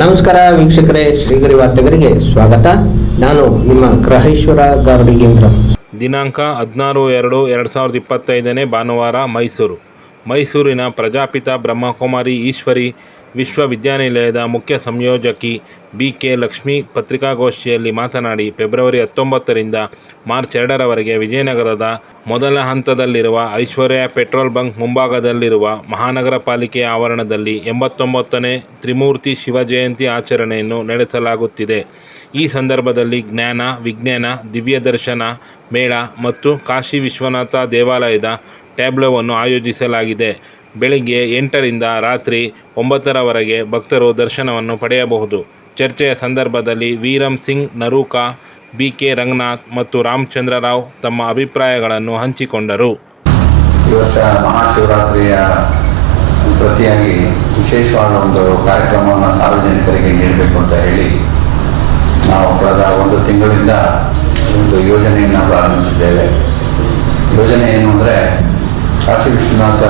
ನಮಸ್ಕಾರ ವೀಕ್ಷಕರೇ, ಶ್ರೀಗರಿ ವಾರ್ತೆಗರಿಗೆ ಸ್ವಾಗತ. ನಾನು ನಿಮ್ಮ ಗ್ರಹೇಶ್ವರ ಗಾರ್ಡಿಗೇಂದ್ರ. ದಿನಾಂಕ 16/2/2025 ಭಾನುವಾರ. ಮೈಸೂರಿನ ಪ್ರಜಾಪಿತ ಬ್ರಹ್ಮಕುಮಾರಿ ಈಶ್ವರಿ ವಿಶ್ವವಿದ್ಯಾನಿಲಯದ ಮುಖ್ಯ ಸಂಯೋಜಕಿ ಬಿ.ಕೆ. ಲಕ್ಷ್ಮಿ ಪತ್ರಿಕಾಗೋಷ್ಠಿಯಲ್ಲಿ ಮಾತನಾಡಿ, ಫೆಬ್ರವರಿ 19ರಿಂದ ಮಾರ್ಚ್ 2ರವರೆಗೆ ವಿಜಯನಗರದ ಮೊದಲ ಹಂತದಲ್ಲಿರುವ ಐಶ್ವರ್ಯ ಪೆಟ್ರೋಲ್ ಬಂಕ್ ಮುಂಭಾಗದಲ್ಲಿರುವ ಮಹಾನಗರ ಪಾಲಿಕೆಯ ಆವರಣದಲ್ಲಿ 89ನೇ ತ್ರಿಮೂರ್ತಿ ಶಿವ ಜಯಂತಿ ಆಚರಣೆಯನ್ನು ನಡೆಸಲಾಗುತ್ತಿದೆ. ಈ ಸಂದರ್ಭದಲ್ಲಿ ಜ್ಞಾನ, ವಿಜ್ಞಾನ, ದಿವ್ಯ ದರ್ಶನ ಮೇಳ ಮತ್ತು ಕಾಶಿ ವಿಶ್ವನಾಥ ದೇವಾಲಯದ ಟ್ಯಾಬ್ಲೋವನ್ನು ಆಯೋಜಿಸಲಾಗಿದೆ. ಬೆಳಿಗ್ಗೆ 8ರಿಂದ ರಾತ್ರಿ 9ರವರೆಗೆ ಭಕ್ತರು ದರ್ಶನವನ್ನು ಪಡೆಯಬಹುದು. ಚರ್ಚೆಯ ಸಂದರ್ಭದಲ್ಲಿ ವೀರಂ ಸಿಂಗ್ ನರೂಕಾ, ಬಿ.ಕೆ. ರಂಗನಾಥ್ ಮತ್ತು ರಾಮಚಂದ್ರ ರಾವ್ ತಮ್ಮ ಅಭಿಪ್ರಾಯಗಳನ್ನು ಹಂಚಿಕೊಂಡರು. ಈ ವರ್ಷ ಮಹಾಶಿವರಾತ್ರಿಯ ಪ್ರತಿಯಾಗಿ ವಿಶೇಷವಾದ ಒಂದು ಕಾರ್ಯಕ್ರಮವನ್ನು ಸಾರ್ವಜನಿಕರಿಗೆ ನೀಡಬೇಕು ಅಂತ ಹೇಳಿ ನಾವು ಕಳೆದ 1 ತಿಂಗಳಿಂದ ಒಂದು ಯೋಜನೆಯನ್ನು ಪ್ರಾರಂಭಿಸಿದ್ದೇವೆ. ಯೋಜನೆ ಏನು ಅಂದರೆ, ಕಾಶಿ ವಿಶ್ವನಾಥ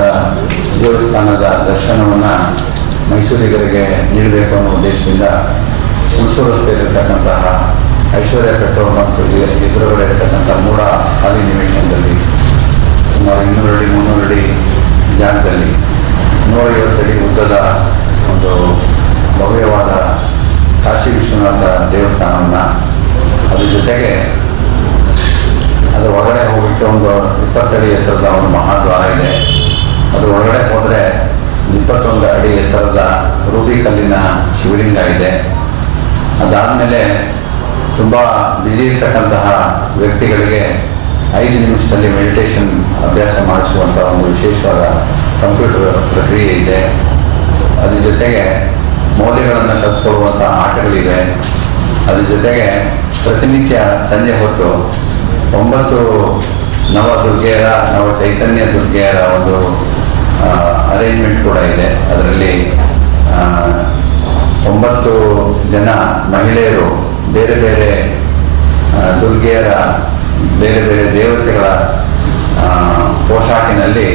ದೇವಸ್ಥಾನದ ದರ್ಶನವನ್ನು ಮೈಸೂರಿಗರಿಗೆ ನೀಡಬೇಕು ಅನ್ನೋ ಉದ್ದೇಶದಿಂದ ಹುಣಸೂರು ರಸ್ತೆಯಲ್ಲಿರ್ತಕ್ಕಂತಹ ಐಶ್ವರ್ಯ ಪೆಟ್ರೋಲ್ ಬಂಕ್ ಎದುರುಗಡೆ ಇರತಕ್ಕಂಥ ಮೂಡ ಖಾಲಿ ನಿವೇಶನದಲ್ಲಿ ಸುಮಾರು 200 ಅಡಿ 300 ಅಡಿ ಜಾಗದಲ್ಲಿ 150 ಅಡಿ ಉದ್ದದ ಒಂದು ಭವ್ಯವಾದ ಕಾಶಿ ವಿಶ್ವನಾಥ ದೇವಸ್ಥಾನವನ್ನು, ಅದ್ರ ಜೊತೆಗೆ ಅದರ ಒಳಗಡೆ ಹೋಗೋಕ್ಕೆ ಒಂದು 20 ಅಡಿ ಎತ್ತರದ ಒಂದು ಮಹಾದ್ವಾರ ಇದೆ. ಅದ್ರ ಒಳಗಡೆ ಹೋದರೆ 21 ಅಡಿ ಎತ್ತರದ ರೂಬಿ ಕಲ್ಲಿನ ಶಿವಲಿಂಗ ಇದೆ. ಅದಾದಮೇಲೆ ತುಂಬ ಬ್ಯುಸಿ ಇರ್ತಕ್ಕಂತಹ ವ್ಯಕ್ತಿಗಳಿಗೆ 5 ನಿಮಿಷದಲ್ಲಿ ಮೆಡಿಟೇಷನ್ ಅಭ್ಯಾಸ ಮಾಡಿಸುವಂಥ ಒಂದು ವಿಶೇಷವಾದ ಕಂಪ್ಯೂಟರ್ ಪ್ರಕ್ರಿಯೆ ಇದೆ. ಅದ್ರ ಜೊತೆಗೆ ಮೌಲ್ಯಗಳನ್ನು ಕಲ್ತ್ಕೊಳ್ಳುವಂಥ ಆಟಗಳಿವೆ. ಅದ್ರ ಜೊತೆಗೆ ಪ್ರತಿನಿತ್ಯ ಸಂಜೆ ಹೊತ್ತು 9 ನವ ದುರ್ಗೆಯರ, ನವ ಚೈತನ್ಯ ದುರ್ಗೆಯರ ಒಂದು ಅರೇಂಜ್ಮೆಂಟ್ ಕೂಡ ಇದೆ. ಅದರಲ್ಲಿ 9 ಜನ ಮಹಿಳೆಯರು ಬೇರೆ ಬೇರೆ ದುರ್ಗೆಯರ, ಬೇರೆ ಬೇರೆ ದೇವತೆಗಳ ಪೋಷಾಕಿನಲ್ಲಿ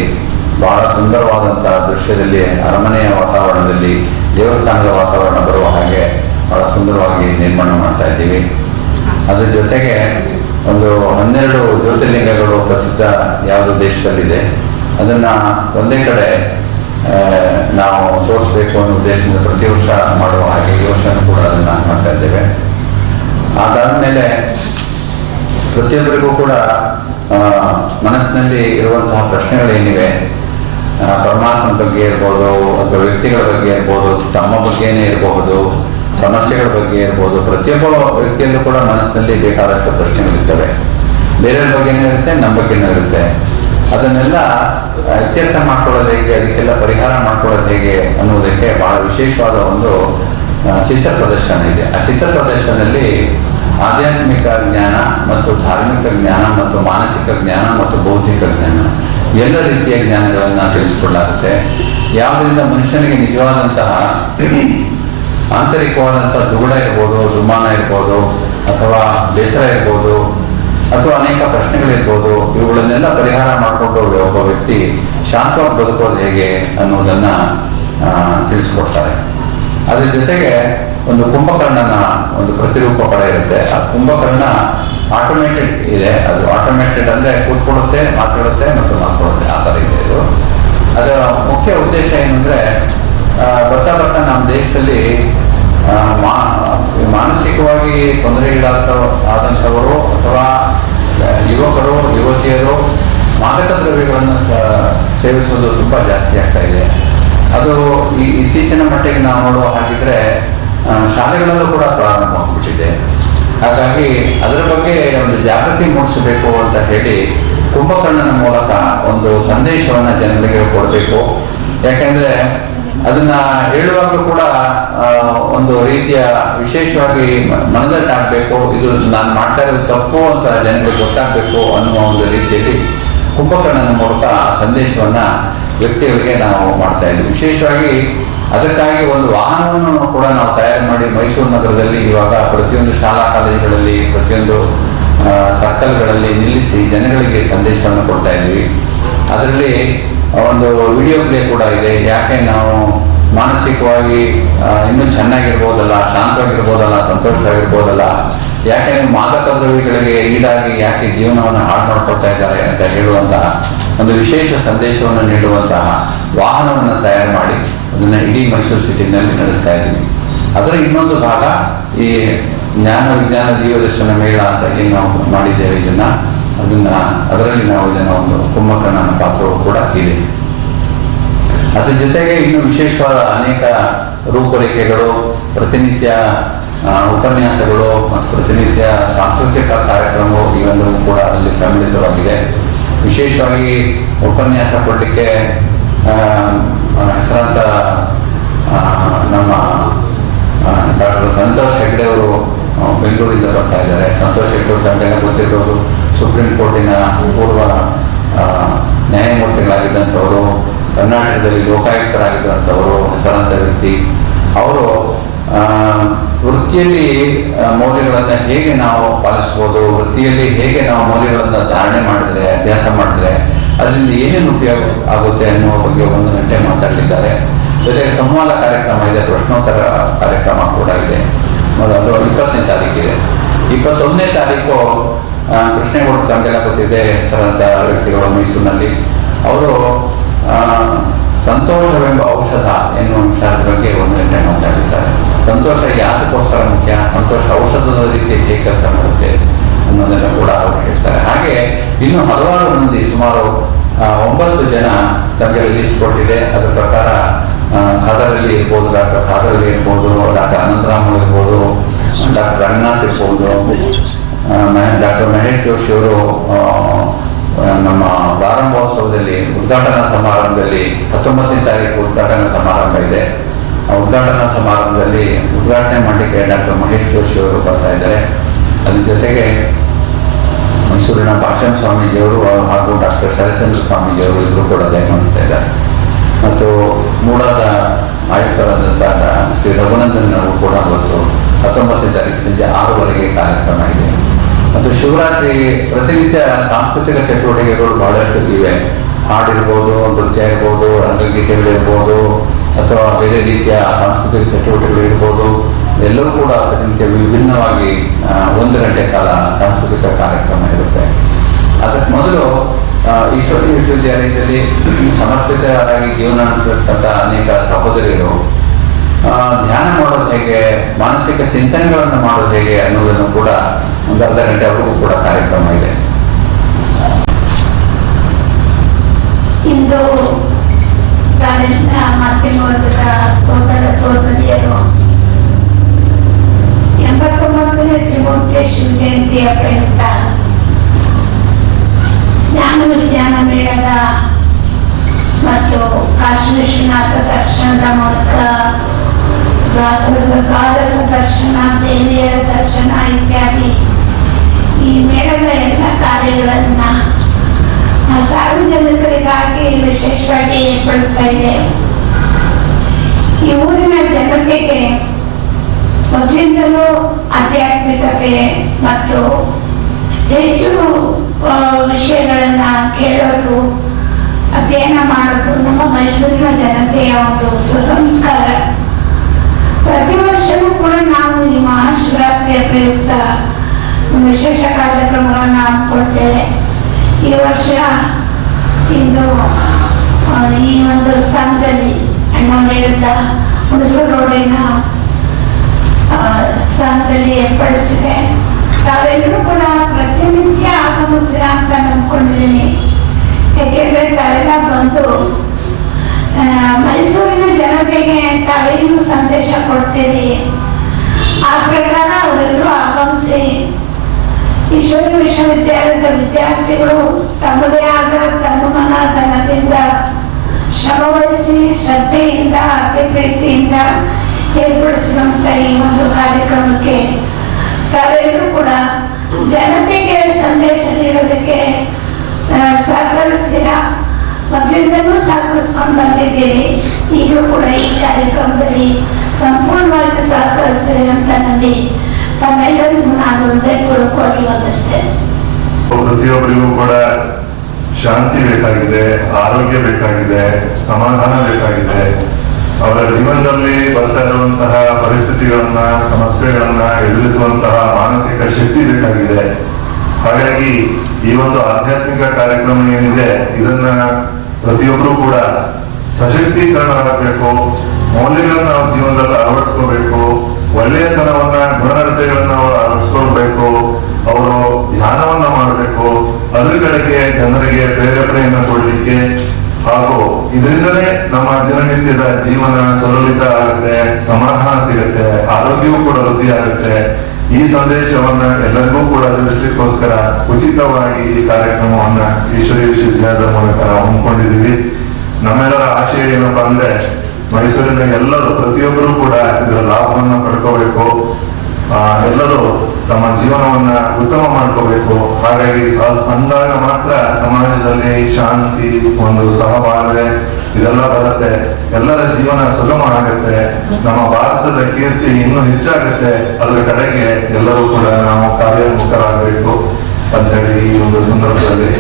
ಬಹಳ ಸುಂದರವಾದಂಥ ದೃಶ್ಯದಲ್ಲಿ, ಅರಮನೆಯ ವಾತಾವರಣದಲ್ಲಿ ದೇವಸ್ಥಾನದ ವಾತಾವರಣ ಬರುವ ಹಾಗೆ ಬಹಳ ಸುಂದರವಾಗಿ ನಿರ್ಮಾಣ ಮಾಡ್ತಾ ಇದ್ದೀವಿ. ಅದ್ರ ಜೊತೆಗೆ ಒಂದು 12 ಜ್ಯೋತಿರ್ಲಿಂಗಗಳು ಪ್ರಸಿದ್ಧ ಯಾವುದೋ ದೇಶದಲ್ಲಿದೆ, ಅದನ್ನು ಒಂದೇ ಕಡೆ ನಾವು ತೋರಿಸ್ಬೇಕು ಅನ್ನೋ ಉದ್ದೇಶದಿಂದ ಪ್ರತಿ ವರ್ಷ ಮಾಡುವ ಹಾಗೆ ಈ ವರ್ಷನೂ ಕೂಡ ಅದನ್ನು ಮಾಡ್ತಾ ಇದ್ದೇವೆ. ಅದಾದಮೇಲೆ ಪ್ರತಿಯೊಬ್ಬರಿಗೂ ಕೂಡ ಮನಸ್ಸಿನಲ್ಲಿ ಇರುವಂತಹ ಪ್ರಶ್ನೆಗಳೇನಿವೆ, ಪರಮಾತ್ಮನ ಬಗ್ಗೆ ಇರ್ಬೋದು ಅಥವಾ ವ್ಯಕ್ತಿಗಳ ಬಗ್ಗೆ ಇರ್ಬೋದು, ತಮ್ಮ ಬಗ್ಗೆನೇ ಇರಬಹುದು, ಸಮಸ್ಯೆಗಳ ಬಗ್ಗೆ ಇರ್ಬೋದು, ಪ್ರತಿಯೊಬ್ಬ ವ್ಯಕ್ತಿಯಲ್ಲೂ ಕೂಡ ಮನಸ್ಸಿನಲ್ಲಿ ಬೇಕಾದಷ್ಟು ಪ್ರಶ್ನೆಗಳಿರ್ತವೆ. ಬೇರೆಯವ್ರ ಬಗ್ಗೆನೂ ಇರುತ್ತೆ, ನಮ್ಮ ಬಗ್ಗೆನೂ ಇರುತ್ತೆ. ಅದನ್ನೆಲ್ಲ ಇತ್ಯರ್ಥ ಮಾಡ್ಕೊಳ್ಳೋದು ಹೇಗೆ, ಅದಕ್ಕೆಲ್ಲ ಪರಿಹಾರ ಮಾಡ್ಕೊಳ್ಳೋದು ಹೇಗೆ ಅನ್ನೋದಕ್ಕೆ ಬಹಳ ವಿಶೇಷವಾದ ಒಂದು ಚಿತ್ರ ಪ್ರದರ್ಶನ ಇದೆ. ಆ ಚಿತ್ರ ಪ್ರದರ್ಶನದಲ್ಲಿ ಆಧ್ಯಾತ್ಮಿಕ ಜ್ಞಾನ ಮತ್ತು ಧಾರ್ಮಿಕ ಜ್ಞಾನ ಮತ್ತು ಮಾನಸಿಕ ಜ್ಞಾನ ಮತ್ತು ಬೌದ್ಧಿಕ ಜ್ಞಾನ ಎಲ್ಲ ರೀತಿಯ ಜ್ಞಾನಗಳನ್ನು ತಿಳಿಸಿಕೊಳ್ಳಾಗುತ್ತೆ. ಯಾವುದರಿಂದ ಮನುಷ್ಯನಿಗೆ ನಿಜವಾದಂತಹ ಆಂತರಿಕವಾದಂಥ ದುಗುಡ ಇರ್ಬೋದು, ದುಮಾನ ಇರ್ಬೋದು, ಅಥವಾ ಬೇಸರ ಇರ್ಬೋದು, ಅಥವಾ ಅನೇಕ ಪ್ರಶ್ನೆಗಳಿರ್ಬೋದು, ಇವುಗಳನ್ನೆಲ್ಲ ಪರಿಹಾರ ಮಾಡಿಕೊಂಡು ಒಬ್ಬ ವ್ಯಕ್ತಿ ಶಾಂತವಾಗಿ ಬದುಕೋದು ಹೇಗೆ ಅನ್ನೋದನ್ನು ತಿಳಿಸ್ಕೊಡ್ತಾರೆ. ಅದ್ರ ಜೊತೆಗೆ ಒಂದು ಕುಂಭಕರ್ಣನ ಒಂದು ಪ್ರತಿರೂಪ ಪಡ ಇರುತ್ತೆ. ಆ ಕುಂಭಕರ್ಣ ಆಟೋಮೇಟೆಡ್ ಇದೆ. ಅದು ಆಟೋಮೇಟೆಡ್ ಅಂದರೆ ಕೂತ್ಕೊಳ್ಳುತ್ತೆ, ಮಾತಾಡುತ್ತೆ ಮತ್ತು ಮಾಡ್ಕೊಳ್ಳುತ್ತೆ, ಆ ಥರ ಇದೆ ಇದು. ಅದರ ಮುಖ್ಯ ಉದ್ದೇಶ ಏನಂದರೆ, ಬರ್ತಾ ನಮ್ಮ ದೇಶದಲ್ಲಿ ಮಾನಸಿಕವಾಗಿ ತೊಂದರೆಗೀಡಾದಂಥವರು ಅಥವಾ ಯುವಕರು, ಯುವತಿಯರು ಮಾದಕ ದ್ರವ್ಯಗಳನ್ನು ಸೇವಿಸುವುದು ತುಂಬ ಜಾಸ್ತಿ ಆಗ್ತಾ ಇದೆ. ಅದು ಈ ಇತ್ತೀಚಿನ ಮಟ್ಟಿಗೆ ನಾವು ನೋಡುವ ಹಾಗಿದ್ರೆ ಶಾಲೆಗಳಲ್ಲೂ ಕೂಡ ಪ್ರಾರಂಭವಾಗ್ಬಿಟ್ಟಿದೆ. ಹಾಗಾಗಿ ಅದರ ಬಗ್ಗೆ ಒಂದು ಜಾಗೃತಿ ಮೂಡಿಸಬೇಕು ಅಂತ ಹೇಳಿ ಕುಂಭಕರ್ಣನ ಮೂಲಕ ಒಂದು ಸಂದೇಶವನ್ನು ಜನರಿಗೆ ಕೊಡಬೇಕು. ಯಾಕೆಂದರೆ ಅದನ್ನ ಹೇಳುವಾಗಲೂ ಕೂಡ ಒಂದು ರೀತಿಯ ವಿಶೇಷವಾಗಿ ಮನದಟ್ಟಾಗಬೇಕು, ಇದು ನಾನು ಮಾಡ್ತಾ ಇರೋದು ತಪ್ಪು ಅಂತ ಜನರಿಗೆ ಗೊತ್ತಾಗಬೇಕು ಅನ್ನುವ ಒಂದು ರೀತಿಯಲ್ಲಿ ಕುಂಭಕರ್ಣನ ಮೂಲಕ ಆ ಸಂದೇಶವನ್ನು ವ್ಯಕ್ತಿಗಳಿಗೆ ನಾವು ಮಾಡ್ತಾ ಇದ್ದೀವಿ. ವಿಶೇಷವಾಗಿ ಅದಕ್ಕಾಗಿ ಒಂದು ವಾಹನವನ್ನು ಕೂಡ ನಾವು ತಯಾರು ಮಾಡಿ ಮೈಸೂರು ನಗರದಲ್ಲಿ ಇವಾಗ ಪ್ರತಿಯೊಂದು ಶಾಲಾ ಕಾಲೇಜುಗಳಲ್ಲಿ, ಪ್ರತಿಯೊಂದು ಸರ್ಕಲ್ಗಳಲ್ಲಿ ನಿಲ್ಲಿಸಿ ಜನಗಳಿಗೆ ಸಂದೇಶವನ್ನು ಕೊಡ್ತಾ ಇದ್ದೀವಿ. ಅದರಲ್ಲಿ ಒಂದು ವಿಡಿಯೋ ಪ್ಲೇ ಕೂಡ ಇದೆ. ಯಾಕೆ ನಾವು ಮಾನಸಿಕವಾಗಿ ಇನ್ನೂ ಚೆನ್ನಾಗಿರ್ಬೋದಲ್ಲ, ಶಾಂತವಾಗಿರ್ಬೋದಲ್ಲ, ಸಂತೋಷವಾಗಿರ್ಬೋದಲ್ಲ, ಯಾಕೆ ನೀವು ಮಾದಕ ದ್ರವ್ಯಗಳಿಗೆ ಈಡಾಗಿ ಯಾಕೆ ಜೀವನವನ್ನು ಹಾಳು ಮಾಡ್ಕೊಳ್ತಾ ಇದ್ದಾರೆ ಅಂತ ಹೇಳುವಂತಹ ಒಂದು ವಿಶೇಷ ಸಂದೇಶವನ್ನು ನೀಡುವಂತಹ ವಾಹನವನ್ನು ತಯಾರು ಮಾಡಿ ಅದನ್ನು ಇಡೀ ಮೈಸೂರು ಸಿಟಿನಲ್ಲಿ ನಡೆಸ್ತಾ ಇದ್ದೀವಿ. ಅದರ ಇನ್ನೊಂದು ಭಾಗ ಈ ಜ್ಞಾನ ವಿಜ್ಞಾನ ಜೀವದರ್ಶನ ಮೇಳ ಅಂತ ಏನು ನಾವು ಮಾಡಿದ್ದೇವೆ, ಅದರಲ್ಲಿ ನಾವು ಇದನ್ನು ಒಂದು ಕುಂಭಕರ್ಣನ ಪಾತ್ರವೂ ಕೂಡ ಇದೆ. ಅದ್ರ ಜೊತೆಗೆ ಇನ್ನು ವಿಶೇಷವಾದ ಅನೇಕ ರೂಪರೇಖೆಗಳು, ಪ್ರತಿನಿತ್ಯ ಉಪನ್ಯಾಸಗಳು ಮತ್ತು ಪ್ರತಿನಿತ್ಯ ಸಾಂಸ್ಕೃತಿಕ ಕಾರ್ಯಕ್ರಮಗಳು ಇವೆಲ್ಲವೂ ಕೂಡ ಅದರಲ್ಲಿ ಸಮ್ಮಿಳಿತವಾಗಿದೆ. ವಿಶೇಷವಾಗಿ ಉಪನ್ಯಾಸ ಕೊಡಲಿಕ್ಕೆ ಹೆಸರಾಂತ ನಮ್ಮ ಡಾಕ್ಟರ್ ಸಂತೋಷ್ ಹೆಗ್ಡೆ ಅವರು ಬೆಂಗಳೂರಿಂದ ಬರ್ತಾ ಇದ್ದಾರೆ. ಸಂತೋಷ್ ಹೆಗ್ಡೆ ಅವರು ತಮಗೆಲ್ಲ ಗೊತ್ತಿರೋದು ಸುಪ್ರೀಂ ಕೋರ್ಟಿನ ಪೂರ್ವ ನ್ಯಾಯಮೂರ್ತಿಗಳಾಗಿದ್ದಂಥವರು, ಕರ್ನಾಟಕದಲ್ಲಿ ಲೋಕಾಯುಕ್ತರಾಗಿದ್ದಂಥವರು, ಹೆಸರಾಂತ ವ್ಯಕ್ತಿ. ಅವರು ವೃತ್ತಿಯಲ್ಲಿ ಮೌಲ್ಯಗಳನ್ನು ಹೇಗೆ ನಾವು ಪಾಲಿಸ್ಬೋದು, ವೃತ್ತಿಯಲ್ಲಿ ಹೇಗೆ ನಾವು ಮೌಲ್ಯಗಳನ್ನು ಧಾರಣೆ ಮಾಡಿದ್ರೆ, ಅಭ್ಯಾಸ ಮಾಡಿದ್ರೆ ಅದರಿಂದ ಏನೇನು ಉಪಯೋಗ ಆಗುತ್ತೆ ಅನ್ನುವ ಬಗ್ಗೆ 1 ಗಂಟೆ ಮಾತಾಡಲಿದ್ದಾರೆ. ಜೊತೆಗೆ ಸಂವಾದ ಕಾರ್ಯಕ್ರಮ ಇದೆ, ಪ್ರಶ್ನೋತ್ತರ ಕಾರ್ಯಕ್ರಮ ಕೂಡ ಇದೆ. ಅದು 20ನೇ ತಾರೀಕಿದೆ. 21ನೇ ತಾರೀಕು ಕೃಷ್ಣೇಗೌಡರು ತಮಗೆಲ್ಲ ಗೊತ್ತಿದೆ, ಹೆಸರಾಂತ ವ್ಯಕ್ತಿಗಳು ಮೈಸೂರಿನಲ್ಲಿ. ಅವರು ಸಂತೋಷವೆಂಬ ಔಷಧ ಎನ್ನುವ ವಿಷಯದ ಬಗ್ಗೆ 1 ಗಂಟೆ ಮಾತಾಡಿದ್ದಾರೆ. ಸಂತೋಷ ಯಾತಕ್ಕೋಸ್ಕರ ಮುಖ್ಯ, ಸಂತೋಷ ಔಷಧದ ರೀತಿ ಹೇಗೆ ಕೆಲಸ ಮಾಡುತ್ತೆ ಅನ್ನೋದನ್ನು ಕೂಡ ಅವರು ಹೇಳ್ತಾರೆ. ಹಾಗೆ ಇನ್ನು ಹಲವಾರು ಮಂದಿ, ಸುಮಾರು 9 ಜನ ತಮಗೆ ಲಿಸ್ಟ್ ಕೊಟ್ಟಿದೆ. ಅದರ ಪ್ರಕಾರ ಖಾದರಲ್ಲಿ ಇರ್ಬೋದು, ಡಾಕ್ಟರ್ ಖಾದರಲ್ಲಿ ಇರ್ಬೋದು, ಡಾಕ್ಟರ್ ಅನಂತರಾಮ್ ಇರ್ಬೋದು, ಡಾಕ್ಟರ್ ರಂಗನಾಥ್ ಇರ್ಬೋದು, ಡಾಕ್ಟರ್ ಮಹೇಶ್ ಜೋಶಿ ಅವರು ನಮ್ಮ ಪ್ರಾರಂಭೋತ್ಸವದಲ್ಲಿ ಉದ್ಘಾಟನಾ ಸಮಾರಂಭದಲ್ಲಿ 19ನೇ ತಾರೀಕು ಉದ್ಘಾಟನಾ ಸಮಾರಂಭ ಇದೆ. ಆ ಉದ್ಘಾಟನಾ ಸಮಾರಂಭದಲ್ಲಿ ಉದ್ಘಾಟನೆ ಮಾಡಲಿಕ್ಕೆ ಡಾಕ್ಟರ್ ಮಹೇಶ್ ಜೋಶಿ ಅವರು ಬರ್ತಾ ಇದ್ದಾರೆ. ಅದ್ರ ಜೊತೆಗೆ ಮೈಸೂರಿನ ಭಾಷಣ ಸ್ವಾಮೀಜಿಯವರು ಹಾಗೂ ಡಾಕ್ಟರ್ ಶರಚಂದ್ರ ಸ್ವಾಮೀಜಿಯವರು ಇಬ್ಬರು ಕೂಡ ದಯಮಾನಿಸ್ತಾ ಇದ್ದಾರೆ. ಮತ್ತು ಮೂಡಾದ ಆಯುಕ್ತರಾದಂಥ ಶ್ರೀ ರಘುನಂದನ್ ಅವರು ಕೂಡ ಅವತ್ತು 19ನೇ ತಾರೀಕು ಸಂಜೆ 6 ಕಾರ್ಯಕ್ರಮ ಇದೆ. ಮತ್ತು ಶಿವರಾತ್ರಿ ಪ್ರತಿನಿತ್ಯ ಸಾಂಸ್ಕೃತಿಕ ಚಟುವಟಿಕೆಗಳು ಬಹಳಷ್ಟು ಇವೆ. ಹಾಡಿರ್ಬೋದು, ನೃತ್ಯ ಇರ್ಬೋದು, ರಂಗಗೀತೆಗಳಿರ್ಬೋದು, ಅಥವಾ ಬೇರೆ ರೀತಿಯ ಸಾಂಸ್ಕೃತಿಕ ಚಟುವಟಿಕೆಗಳು ಇರ್ಬೋದು, ಎಲ್ಲವೂ ಕೂಡ ಪ್ರತಿನಿತ್ಯ ವಿಭಿನ್ನವಾಗಿ 1 ಗಂಟೆ ಕಾಲ ಸಾಂಸ್ಕೃತಿಕ ಕಾರ್ಯಕ್ರಮ ಇರುತ್ತೆ. ಅದಕ್ಕೆ ಮೊದಲು ಈಶ್ವರಿ ವಿಶ್ವವಿದ್ಯಾಲಯದಲ್ಲಿ ಸಮರ್ಪಿತರಾಗಿ ಜೀವನ ನಡೆಸತಕ್ಕಂಥ ಅನೇಕ ಸಹೋದರಿಯರು ಧ್ಯಾನ ಮಾಡೋದು ಹೇಗೆ, ಮಾನಸಿಕ ಚಿಂತನೆಗಳನ್ನು ಮಾಡೋದು ಹೇಗೆ ಅನ್ನೋದನ್ನು ಕೂಡ 1 ಅರ್ಧ ಗಂಟೆ ಅವರಿಗೂ ಕೂಡ ಕಾರ್ಯಕ್ರಮ ಇದೆ. ಇಂದು ತಾವೆಲ್ಲ ಮಾಧ್ಯಮ ವರ್ಗದ ಸೋದರ ಸೋದರಿಯರು 89ನೇ ತ್ರಿಮೂರ್ತಿ ಶಿವ ಜಯಂತಿಯ ಪ್ರಯುಕ್ತ ಜ್ಞಾನ ವಿಜ್ಞಾನ ಮೇಳದ ಮತ್ತು ಕಾಶಿ ವಿಶ್ವನಾಥ ದರ್ಶನದ ಮೂಲಕ ದ್ವಾದಶ ದರ್ಶನ, ದೇವಿಯರ ದರ್ಶನ ಇತ್ಯಾದಿ ಈ ಮೇಳದ ಎಲ್ಲ ಕಾರ್ಯಗಳನ್ನ ಸಾರ್ವಜನಿಕರಿಗಾಗಿ ವಿಶೇಷವಾಗಿ ಏರ್ಪಡಿಸ್ತಾ ಇದೆ. ಈ ಊರಿನ ಜನತೆಗೆ ಮೊದಲಿಂದಲೂ ಆಧ್ಯಾತ್ಮಿಕತೆ ಮತ್ತು ಹೆಚ್ಚು ವಿಷಯಗಳನ್ನ ಕೇಳೋದು, ಅಧ್ಯಯನ ಮಾಡೋದು ನಮ್ಮ ಮೈಸೂರಿನ ಜನತೆಯ ಒಂದು ಸುಸಂಸ್ಕಾರ. ಪ್ರತಿ ವರ್ಷವೂ ಕೂಡ ನಾವು ಈ ಮಹಾಶಿವರಾತ್ರಿಯ ಪ್ರಯುಕ್ತ ವಿಶೇಷ ಕಾರ್ಯಕ್ರಮಗಳನ್ನು ಹಮ್ಮಿಕೊಳ್ತೇವೆ. ಈ ವರ್ಷ ಇಂದು ಈ ಒಂದು ಸ್ಥಾನದಲ್ಲಿ ನಾವು ಹೇಳಿದ ಹುಣಸೂರು ರೋಡಿನ ಸ್ಥಾನದಲ್ಲಿ ಏರ್ಪಡಿಸಿದೆ. ತಾವೆಲ್ಲರೂ ಕೂಡ ಪ್ರತಿನಿತ್ಯ ಆಗಮಿಸ್ತೀರಾ ಅಂತ ನಂಬ್ಕೊಂಡಿದ್ದೀನಿ. ಯಾಕೆಂದ್ರೆ ತಾವೆಲ್ಲ ಬಂದು ಮೈಸೂರಿನ ಜನತೆಗೆ ತಾವೇನು ಸಂದೇಶ ಕೊಡ್ತೀರಿ ಆ ಪ್ರಕಾರ ಅವರೆಲ್ಲರೂ ಆಗಮಿಸಿ ಈಶ್ವರಿ ವಿಶ್ವವಿದ್ಯಾಲಯದ ವಿದ್ಯಾರ್ಥಿಗಳು ತಮ್ಮದೇ ಆದ ತನುಮನ ಧನದಿಂದ ಶ್ರಮವಹಿಸಿ ಶ್ರದ್ಧೆಯಿಂದ ಅತಿ ಪ್ರೀತಿಯಿಂದ ಏರ್ಪಡಿಸಿದಂಥ ಈ ಒಂದು ಕಾರ್ಯಕ್ರಮಕ್ಕೆ ತಾವೆಲ್ಲರೂ ಕೂಡ ಜನತೆಗೆ ಸಂದೇಶ ನೀಡೋದಕ್ಕೆ ಸಹಕರಿಸ್ತೀರಾ. ಮೊದಲಿಂದಲೂ ಸಹಕರಿಸ್ಕೊಂಡು ಬಂದಿದ್ದೀರಿ. ಈಗಲೂ ಕೂಡ ಈ ಕಾರ್ಯಕ್ರಮದಲ್ಲಿ ಸಂಪೂರ್ಣವಾಗಿ ಸಹಕರಿಸ್ತೀರಿ ಅಂತ ನಂಬಿ ತಮ್ಮೆಲ್ಲರಿಗೂ ನಾನು ಹೃದಯಪೂರ್ವಕವಾಗಿ ವಂದಿಸ್ತೇನೆ. ಪ್ರತಿಯೊಬ್ಬರಿಗೂ ಕೂಡ ಶಾಂತಿ ಬೇಕಾಗಿದೆ, ಆರೋಗ್ಯ ಬೇಕಾಗಿದೆ, ಸಮಾಧಾನ ಬೇಕಾಗಿದೆ. ಅವರ ಜೀವನದಲ್ಲಿ ಬರ್ತಾ ಇರುವಂತಹ ಪರಿಸ್ಥಿತಿಗಳನ್ನ, ಸಮಸ್ಯೆಗಳನ್ನ ಎದುರಿಸುವಂತಹ ಮಾನಸಿಕ ಶಕ್ತಿ ಬೇಕಾಗಿದೆ. ಹಾಗಾಗಿ ಈ ಒಂದು ಆಧ್ಯಾತ್ಮಿಕ ಕಾರ್ಯಕ್ರಮ ಏನಿದೆ ಇದನ್ನ ಪ್ರತಿಯೊಬ್ಬರು ಕೂಡ ಸಶಕ್ತೀಕರಣ ಆಗಬೇಕು, ಮೌಲ್ಯಗಳನ್ನ ಅವ್ರ ಜೀವನದಲ್ಲಿ ಅಳವಡಿಸ್ಕೋಬೇಕು, ಒಳ್ಳೆಯತನವನ್ನ, ಗುಣನಡತೆಗಳನ್ನ ಅವರು ಅಳವಡಿಸ್ಕೊಳ್ಬೇಕು, ಅವರು ಧ್ಯಾನವನ್ನ ಮಾಡಬೇಕು, ಅದ್ರ ಕಡೆಗೆ ಜನರಿಗೆ ಪ್ರೇರೇಪಣೆಯನ್ನು ಕೊಡ್ಲಿಕ್ಕೆ, ಹಾಗೂ ಇದರಿಂದಲೇ ನಮ್ಮ ದಿನನಿತ್ಯದ ಜೀವನ ಸರಳಿತ ಆಗುತ್ತೆ, ಸಮಾಧಾನ ಸಿಗುತ್ತೆ, ಆರೋಗ್ಯವೂ ಕೂಡ ವೃದ್ಧಿ ಆಗುತ್ತೆ. ಈ ಸಂದೇಶವನ್ನ ಎಲ್ಲರಿಗೂ ಕೂಡ ತಿಳಿಸಲಿಕ್ಕೋಸ್ಕರ ಉಚಿತವಾಗಿ ಈ ಕಾರ್ಯಕ್ರಮವನ್ನ ಈಶ್ವರಿ ವಿಶ್ವವಿದ್ಯಾಲಯದ ಮೂಲಕ ಹಮ್ಮಿಕೊಂಡಿದ್ದೀವಿ. ನಮ್ಮೆಲ್ಲರ ಆಶಯ ಏನಪ್ಪಾ ಅಂದ್ರೆ ಮೈಸೂರಿನ ಎಲ್ಲರೂ, ಪ್ರತಿಯೊಬ್ಬರು ಕೂಡ ಇದರ ಲಾಭವನ್ನ ಪಡ್ಕೋಬೇಕು, ಎಲ್ಲರೂ ತಮ್ಮ ಜೀವನವನ್ನ ಉತ್ತಮ ಮಾಡ್ಕೋಬೇಕು. ಹಾಗಾಗಿ ಅಂದಾಗ ಮಾತ್ರ ಸಮಾಜದಲ್ಲಿ ಶಾಂತಿ, ಒಂದು ಸಹಬಾಳ್ವೆ ಇದೆಲ್ಲ ಬರುತ್ತೆ, ಎಲ್ಲರ ಜೀವನ ಸುಗಮ ಆಗುತ್ತೆ, ನಮ್ಮ ಭಾರತದ ಕೀರ್ತಿ ಇನ್ನೂ ಹೆಚ್ಚಾಗುತ್ತೆ. ಅದರ ಕಡೆಗೆ ಎಲ್ಲರೂ ಕೂಡ ನಾವು ಕಾರ್ಯೋನ್ಮುಖರಾಗಬೇಕು ಅಂತ ಹೇಳಿ ಈ ಒಂದು ಸಂದರ್ಭದಲ್ಲಿ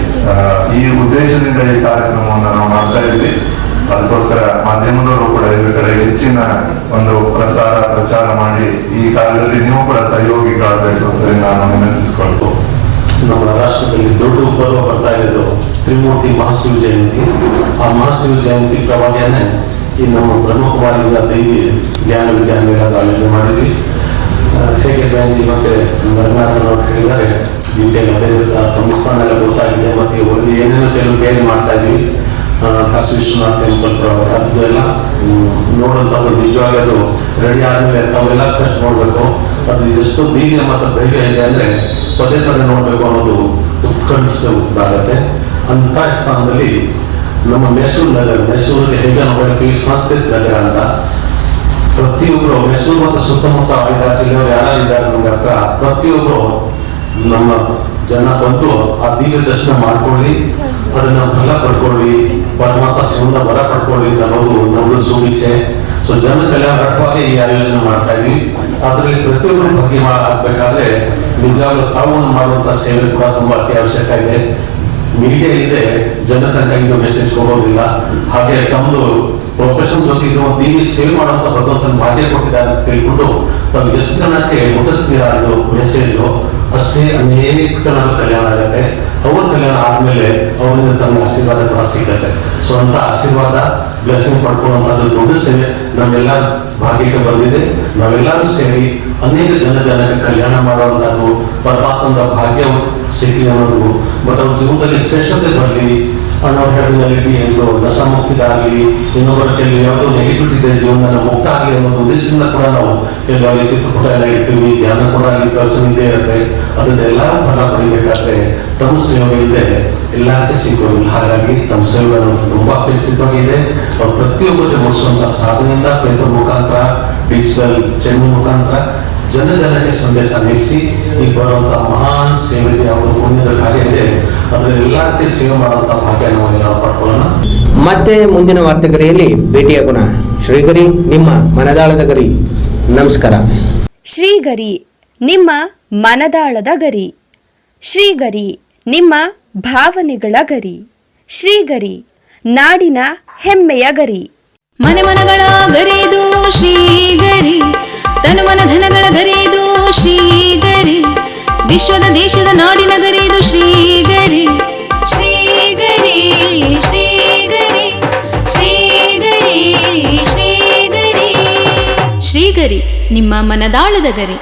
ಈ ಉದ್ದೇಶದಿಂದ ಈ ಕಾರ್ಯಕ್ರಮವನ್ನು ನಾವು ಮಾಡ್ತಾ ಇದ್ವಿ. ಅದಕ್ಕೋಸ್ಕರ ಮಾಧ್ಯಮದವರು ಕೂಡ ಇದ್ರ ಕಡೆ ಹೆಚ್ಚಿನ ಒಂದು ಪ್ರಚಾರ ಮಾಡಿ ಈ ಕಾರ್ಯದಲ್ಲಿ ನೀವು ಕೂಡ ಸಹಯೋಗಿಗಳಾಗಬೇಕು ಅಂತ ನಾನು ವಿನಂತಿಸಿಕೊಳ್ತು. ನಮ್ಮ ರಾಷ್ಟ್ರದಲ್ಲಿ ದೊಡ್ಡ ಪರ್ವ ಬರ್ತಾ ಇರೋದು ತ್ರಿಮೂರ್ತಿ ಮಹಾಶಿವ ಜಯಂತಿ. ಆ ಮಹಾಶಿವ ಜಯಂತಿ ಪ್ರವಾದಿಯನ್ನೇ ಈ ನಮ್ಮ ಬ್ರಹ್ಮಕುಮಾರಿಯಿಂದ ದೈವಿ ಜ್ಞಾನ ವಿಜ್ಞಾನ ಮೇಳದ ಆಯೋಜನೆ ಮಾಡಿದ್ವಿ. ಹೇಗೆ ಬ್ಯಾಂಜಿ ಮತ್ತೆ ರಂಗನಾಥನವರು ಹೇಳಿದ್ದಾರೆ, ಡೀಟೇಲ್ ಅದೇ ತಮ್ಮ ಸ್ಥಾನ ಗೊತ್ತಾಗಿದೆ. ಮತ್ತೆ ಒಂದು ಏನೇನೋ ಕೆಲವು ತಯಾರಿ ಮಾಡ್ತಾ ಇದ್ವಿ. ಕಾಶಿ ವಿಶ್ವನಾಥ್ ಟೆಂಪಲ್ ಅದೆಲ್ಲ ನೋಡುವಂಥದ್ದು ನಿಜವಾಗಿ ಅದು ರೆಡಿ ಆದಮೇಲೆ ತಾವೆಲ್ಲ ಕಷ್ಟ ನೋಡಬೇಕು. ಅದು ಎಷ್ಟು ದೀರ್ಘ ಮತ್ತು ಧೈರ್ಯ ಇದೆ ಅಂದರೆ ಪದೇ ಪದೇ ನೋಡಬೇಕು ಅನ್ನೋದು ಉತ್ಕಂಠಿಸುತ್ತೆ. ಅಂಥ ಸ್ಥಾನದಲ್ಲಿ ನಮ್ಮ ಮೈಸೂರು ನಗರ, ಮೈಸೂರಲ್ಲಿ ಹೇಗೆ ನಾವು ಹೇಳ್ತೀವಿ ಸಂಸ್ಕೃತ ನಗರ ಅಂತ, ಪ್ರತಿಯೊಬ್ಬರು ಮೈಸೂರು ಮತ್ತು ಸುತ್ತಮುತ್ತ 5-6 ಜಿಲ್ಲೆಯವರು ಯಾರಿದ್ದಾರೆ ನಮ್ಗೆ ಹತ್ರ, ಪ್ರತಿಯೊಬ್ಬರು ನಮ್ಮ ಜನ ಬಂದು ಆ ದಿವ್ಯ ದರ್ಶನ ಮಾಡ್ಕೊಳ್ಳಿ, ಅದನ್ನ ಫಲ ಪಡ್ಕೊಳ್ಳಿ, ಪರಮಾತ್ಮ ಶಿವನ ವರ ಪಡ್ಕೊಳ್ಳಿ ಅನ್ನೋದು ನಮ್ದು ಸೂಚಿಸೆ. ಸೊ ಜನ ಕಲ್ಯಾಣಾರ್ಥವಾಗಿ ಈ ಆಯೋಜನೆ ಮಾಡ್ತಾ ಇದ್ವಿ. ಅದರಲ್ಲಿ ಪ್ರತಿಯೊಬ್ಬರು ಬಗ್ಗೆ ಆಗ್ಬೇಕಾದ್ರೆ ನಿಜವಾಗ್ಲೂ ತಾವು ಮಾಡುವಂತ ಸೇವೆ ಕೂಡ ತುಂಬಾ ಅತ್ಯವಶ್ಯಕ ಇದೆ. ಮೀಡಿಯಾ ಇದೆ, ಜನ ತನಕ ಇದು ಮೆಸೇಜ್ ಹೋಗೋದಿಲ್ಲ. ಹಾಗೆ ತಮ್ಮದು ಪ್ರೊಫೆಷನ್ ಜೊತೆ ಇದು ದಿವ್ಯ ಸೇವೆ ಮಾಡುವಂತ ಭಗವಂತನ ಭಾಗ್ಯ ಕೊಟ್ಟಿದ್ದಾರೆ ಅಂತ ತಿಳ್ಕೊಂಡು ತಾವು ಎಷ್ಟು ಜನಕ್ಕೆ ಮುಟ್ಟಿಸ್ತೀರಾ ಇದು ಮೆಸೇಜ್, ಅಷ್ಟೇ ಅನೇಕ ಜನರ ಕಲ್ಯಾಣ ಆಗುತ್ತೆ. ಅವ್ರ ಕಲ್ಯಾಣ ಆದ್ಮೇಲೆ ಅವರಿಂದ ತಮ್ಮ ಆಶೀರ್ವಾದ ಕೂಡ ಸಿಗುತ್ತೆ. ಸೊ ಅಂತ ಆಶೀರ್ವಾದ ಬ್ಲೆಸ್ಸಿಂಗ್ ಪಡ್ಕೊಳ್ಳುವಂಥದ್ದು ದೊಡ್ಡ ಸೇವೆ ನಮ್ಮೆಲ್ಲ ಭಾಗ್ಯಕ್ಕೆ ಬಂದಿದೆ. ನಾವೆಲ್ಲರೂ ಸೇರಿ ಅನೇಕ ಜನಕ್ಕೆ ಕಲ್ಯಾಣ ಮಾಡುವಂಥದ್ದು, ಪರಮಾತ್ಮದ ಭಾಗ್ಯ ಸಿಕ್ಕಿ ಅನ್ನೋದು, ಮತ್ತು ಅವ್ರ ಜೀವನದಲ್ಲಿ ಶ್ರೇಷ್ಠತೆ ಬರಲಿ ಅನ್ನೋ ಹೇಳಿನಲ್ಲಿ ಎಂದು ನಶಾಮುಕ್ತಿದಾಗಲಿ, ಇನ್ನೊಬ್ಬರ ಕೆಲವು ಯಾವುದೋ ನೆಗೆಟಿವಿಟಿ ಇದೆ ಜೀವನ ಮುಕ್ತ ಆಗಲಿ ಅನ್ನೋದು ಉದ್ದೇಶದಿಂದ ಕೂಡ ನಾವು ಕೆಲವು ಚಿತ್ರಕೂಟ ಎಲ್ಲ ಇರ್ತೀವಿ. ಧ್ಯಾನ ಕೂಡ ಅಲ್ಲಿ ಪ್ರವಚನ ಇದ್ದೇ ಇರುತ್ತೆ. ಅದನ್ನೆಲ್ಲ ಫಲ ಪಡಿಬೇಕಾದ್ರೆ ತಮ್ಮ ಸೇವೆ ಇದೆ, ಎಲ್ಲಕ್ಕೆ ಸಿಗೋದಿಲ್ಲ. ಹಾಗಾಗಿ ತಮ್ಮ ಸೇವೆ ಅನ್ನೋದು ತುಂಬಾ ಅಪೇಕ್ಷಿತವಾಗಿದೆ. ಅವ್ರು ಪ್ರತಿಯೊಬ್ಬರಿಗೆ ಮೂಡಿಸುವಂತಹ ಸಾಧನೆಯಿಂದ ಪೇಪರ್ ಮುಖಾಂತರ, ಡಿಜಿಟಲ್ ಚಾನೆಲ್ ಮುಖಾಂತರ ಜನಕ್ಕೆ ಸಂದೇಶ ನೀಡಿಸಿ ಈ ಬರುವಂತಹ ಮಹಾನ್ ಸೇವೆ ಯಾವುದು ಪುಣ್ಯದ ಕಾರ್ಯ ಇದೆ, ಅದರೆಲ್ಲಕ್ಕೆ ಸೇವೆ ಮಾಡುವಂತಹ ಭಾಗ್ಯ ನಾವೆಲ್ಲ ಪಡ್ಕೊಳ್ಳೋಣ. ಮತ್ತೆ ಮುಂದಿನ ವಾರ್ತೆಗರಿಯಲ್ಲಿ ಭೇಟಿಯಾಗೋಣ. ಶ್ರೀಗರಿ, ನಿಮ್ಮ ಮನದಾಳದ ಗರಿ. ನಮಸ್ಕಾರ. ಶ್ರೀಗರಿ, ನಿಮ್ಮ ಮನದಾಳದ ಗರಿ. ಶ್ರೀಗರಿ, ನಿಮ್ಮ ಭಾವನೆಗಳ ಗರಿ. ಶ್ರೀಗರಿ, ನಾಡಿನ ಹೆಮ್ಮೆಯ ಗರಿ. ಮನಗಳ ಗರಿದು ಶ್ರೀಗರಿ, ತನು ಮನ ಧನಗಳ ಗರಿದು ಶ್ರೀಗರಿ, ವಿಶ್ವದ ದೇಶದ ನಾಡಿನ ಗರಿದು ಶ್ರೀಗರಿ. ಶ್ರೀಗರಿ ಶ್ರೀಗರಿ ಶ್ರೀಗರಿ ಶ್ರೀಗರಿ ಶ್ರೀಗರಿ, ನಿಮ್ಮ ಮನದಾಳದ ಗರಿ.